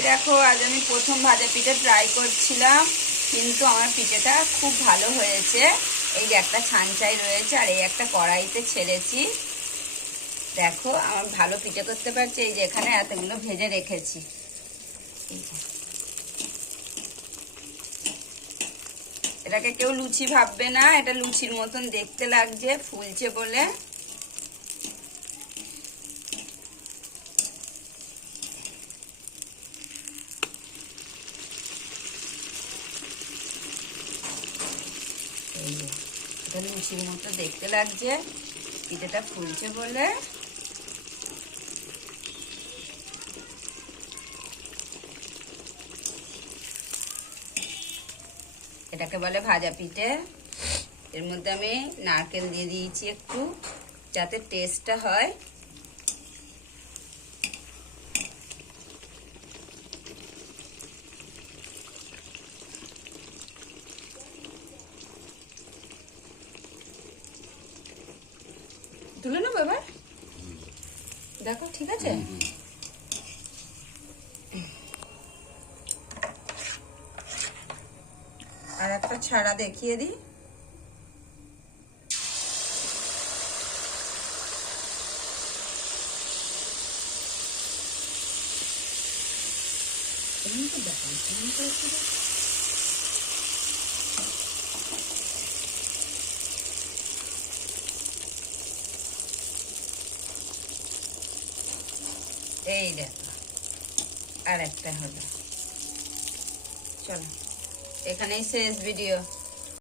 এই দেখো, আজ আমি প্রথম ভাজা পিঠে ট্রাই করছিলাম, কিন্তু আমার পিঠেটা খুব ভালো হয়েছে। এই যে একটা ছানচাই রয়েছে, আর এই একটা কড়াইতে ছেড়েছি। দেখো আমার ভালো পিঠে করতে পারছি। এই যে এখানে এতগুলো ভেজে রেখেছি। এটাকে কেউ লুচি ভাববে না, এটা লুচির মতন দেখতে লাগছে, ফুলছে বলে। এই যে এটা লুচির মতো দেখতে লাগছে, পিঠেটা ফুলছে বলে। এটাকে বলে ভাজা পিঠে। এর মধ্যে আমি নারকেল দিয়ে দিয়েছি একটু, যাতে টেস্টটা হয়। তুলে নেবো এবার, দেখো ঠিক আছে। আর একটা ছাড়া দেখিয়ে দিই। এই দেখো আর একটা হলো। চলো, এখানেই শেষ ভিডিও।